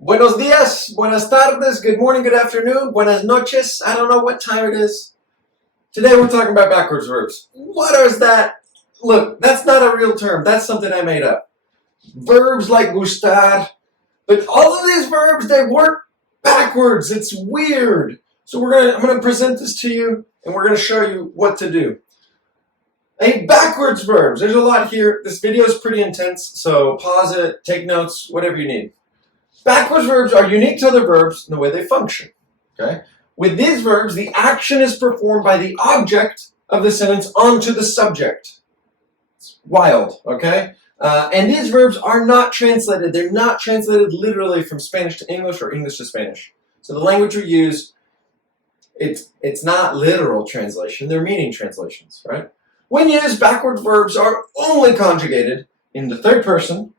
Buenos dias, buenas tardes, good morning, good afternoon, buenas noches. I don't know what time it is. Today we're talking about backwards verbs. What is that? Look, that's not a real term. That's something I made up. Verbs like gustar, but all of these verbs, they work backwards. It's weird. So I'm gonna present this to you and we're gonna show you what to do. Backwards verbs. There's a lot here. This video is pretty intense, so pause it, take notes, whatever you need. Backwards verbs are unique to other verbs in the way they function. Okay? With these verbs, the action is performed by the object of the sentence onto the subject. It's wild, okay? And these verbs are not translated. They're not translated literally from Spanish to English or English to Spanish. So the language we use, it's not literal translation. They're meaning translations, right? When used, backward verbs are only conjugated in the third person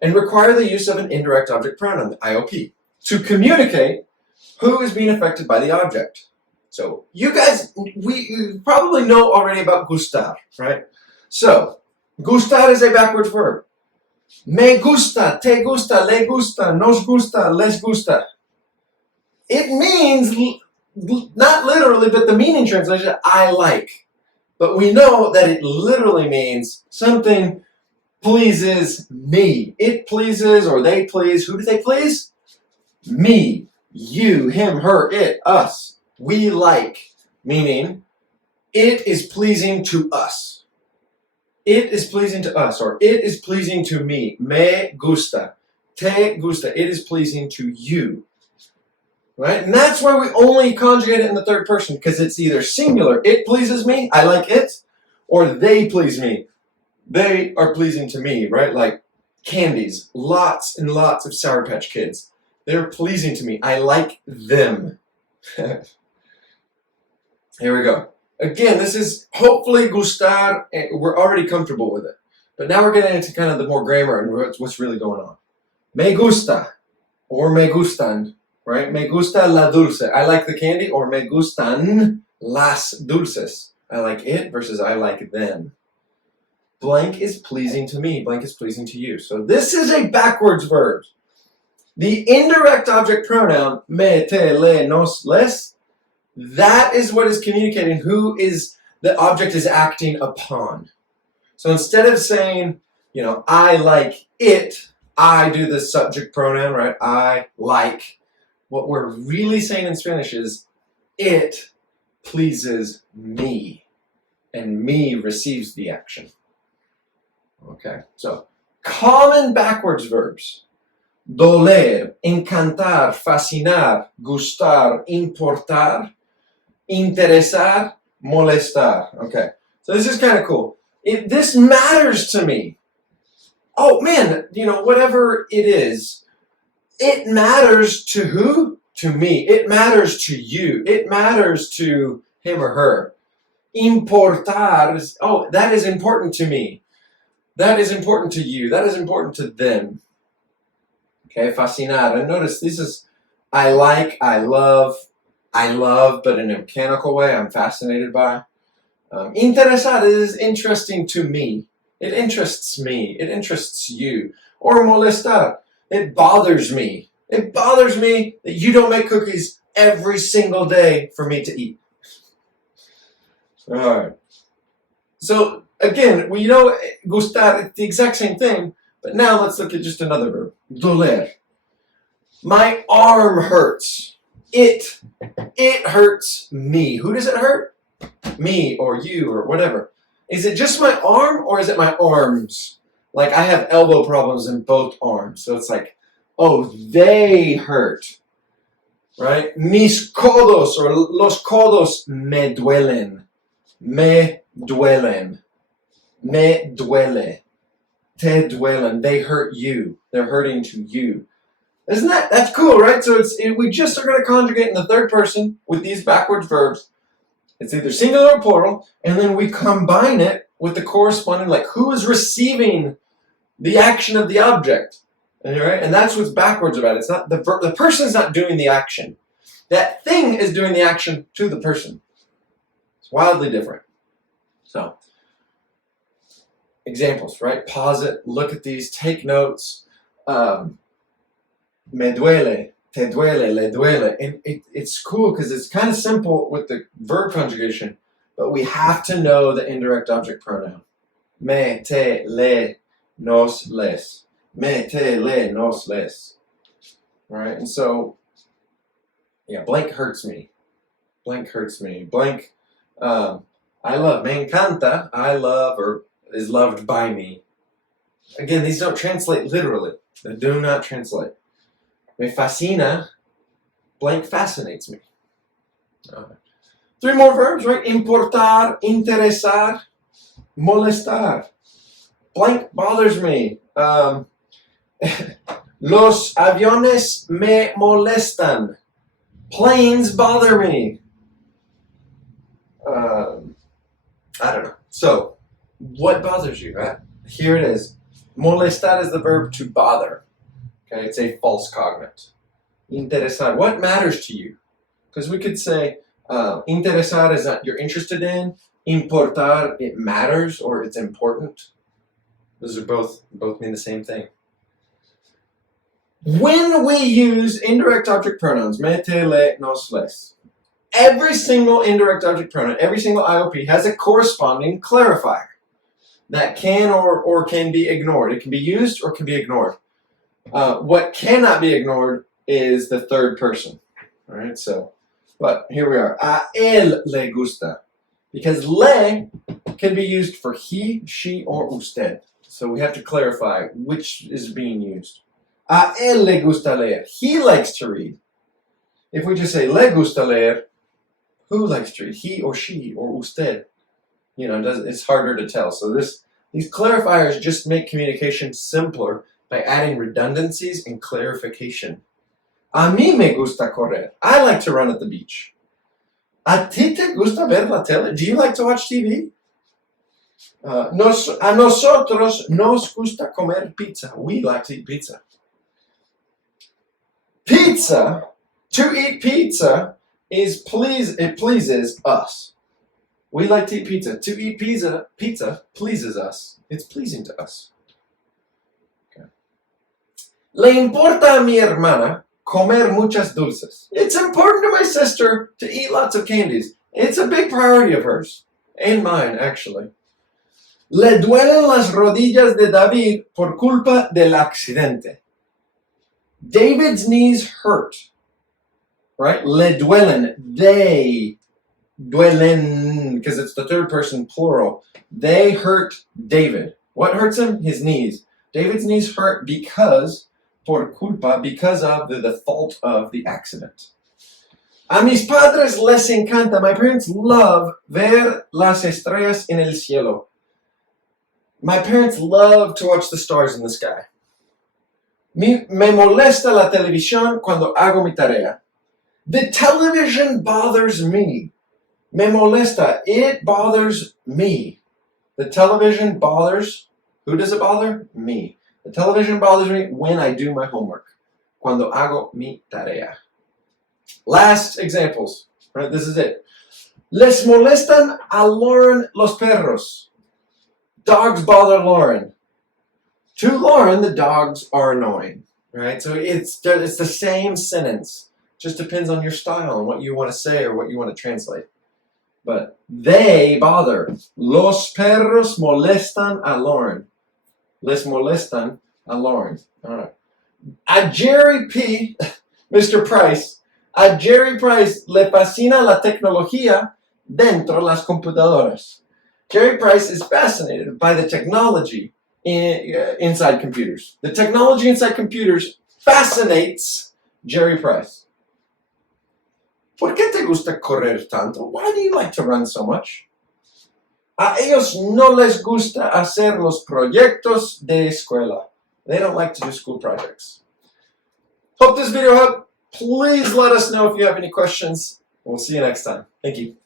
and require the use of an indirect object pronoun, IOP, to communicate who is being affected by the object. So you guys, you probably know already about gustar, right? So gustar is a backwards verb. Me gusta, te gusta, le gusta, nos gusta, les gusta. It means, not literally, but the meaning translation, I like. But we know that it literally means something pleases me. It pleases or they please. Who do they please? Me, you, him, her, it, us. We like, meaning it is pleasing to us. It is pleasing to us, or it is pleasing to me. Me gusta, te gusta. It is pleasing to you. Right? And that's why we only conjugate it in the third person, because it's either singular, it pleases me, I like it, or they please me. They are pleasing to me, right? Like candies, lots and lots of Sour Patch Kids. They're pleasing to me. I like them. Here we go. Again, this is hopefully gustar. We're already comfortable with it. But now we're getting into kind of the more grammar and what's really going on. Me gusta or me gustan, right? Me gusta la dulce. I like the candy, or me gustan las dulces. I like it versus I like them. Blank is pleasing to me. Blank is pleasing to you. So this is a backwards verb. The indirect object pronoun, me, te, le, nos, les, that is what is communicating who is the object is acting upon. So instead of saying, I like it, I do the subject pronoun, right? I like. What we're really saying in Spanish is, it pleases me, and me receives the action. Okay, so common backwards verbs. Doler, encantar, fascinar, gustar, importar, interesar, molestar. Okay, so this is kind of cool. This matters to me. Oh man, whatever it is, it matters to who? To me. It matters to you. It matters to him or her. Importar, that is important to me. That is important to you. That is important to them. Okay, fascinar. And notice this is I like, I love, but in a mechanical way, I'm fascinated by. Interesar is interesting to me. It interests me. It interests you. Or molestar. It bothers me. It bothers me that you don't make cookies every single day for me to eat. All right. So again, gustar, it's the exact same thing, but now let's look at just another verb. Doler. My arm hurts. It hurts me. Who does it hurt? Me or you or whatever. Is it just my arm or is it my arms? Like I have elbow problems in both arms. So it's like, they hurt. Right? Mis codos or los codos me duelen. Me duelen. Me duele. Te duelen. They hurt you. They're hurting to you. That's cool, right? So we just are going to conjugate in the third person with these backwards verbs. It's either singular or plural, and then we combine it with the corresponding, like who is receiving the action of the object. Right? And that's what's backwards about it. It's not the person's not doing the action. That thing is doing the action to the person. It's wildly different. So, examples, right? Pause it, look at these, take notes. Me duele, te duele, le duele. And it's cool because it's kind of simple with the verb conjugation, but we have to know the indirect object pronoun. Me, te, le, nos, les. Me, te, le, nos, les. All right, and so, yeah, blank hurts me. Blank hurts me. Blank, I love. Me encanta, I love, or is loved by me. Again, these don't translate literally. They do not translate. Me fascina, blank fascinates me. Three more verbs, right? Importar, interesar, molestar. Blank bothers me. Los aviones me molestan. Planes bother me. I don't know. So, what bothers you, right? Here it is. Molestar is the verb to bother. Okay, it's a false cognate. Interesar, what matters to you? Because we could say, interesar is that you're interested in. Importar, it matters or it's important. Those are both mean the same thing. When we use indirect object pronouns, me, te, le, nos, les, every single indirect object pronoun, every single IOP has a corresponding clarifier that can or can be ignored. It can be used or can be ignored. What cannot be ignored is the third person. All right, so, but here we are. A él le gusta. Because le can be used for he, she, or usted. So we have to clarify which is being used. A él le gusta leer. He likes to read. If we just say le gusta leer, who likes to read? He or she or usted. You know, it's harder to tell. So these clarifiers just make communication simpler by adding redundancies and clarification. A mí me gusta correr. I like to run at the beach. A ti te gusta ver la tele? Do you like to watch TV? A nosotros nos gusta comer pizza. We like to eat pizza. Pizza, to eat pizza, it pleases us. We like to eat pizza. To eat pizza pleases us. It's pleasing to us. Okay. Le importa a mi hermana comer muchas dulces. It's important to my sister to eat lots of candies. It's a big priority of hers. And mine, actually. Le duelen las rodillas de David por culpa del accidente. David's knees hurt. Right? Le duelen. They duelen, because it's the third person plural. They hurt David. What hurts him? His knees. David's knees hurt because, por culpa, because of the fault of the accident. A mis padres les encanta. My parents love ver las estrellas en el cielo. My parents love to watch the stars in the sky. Me molesta la televisión cuando hago mi tarea. The television bothers me. Me molesta. It bothers me. The television bothers. Who does it bother? Me. The television bothers me when I do my homework. Cuando hago mi tarea. Last examples. Right, this is it. Les molestan a Lauren los perros. Dogs bother Lauren. To Lauren, the dogs are annoying. Right? So it's the same sentence. Just depends on your style and what you want to say or what you want to translate. But they bother. Los perros molestan a Lauren. Les molestan a Lauren. All right. A Jerry P., Mr. Price, a Jerry Price le fascina la tecnología dentro las computadoras. Jerry Price is fascinated by the technology inside computers. The technology inside computers fascinates Jerry Price. ¿Por qué te gusta correr tanto? Why do you like to run so much? A ellos no les gusta hacer los proyectos de escuela. They don't like to do school projects. Hope this video helped. Please let us know if you have any questions. We'll see you next time. Thank you.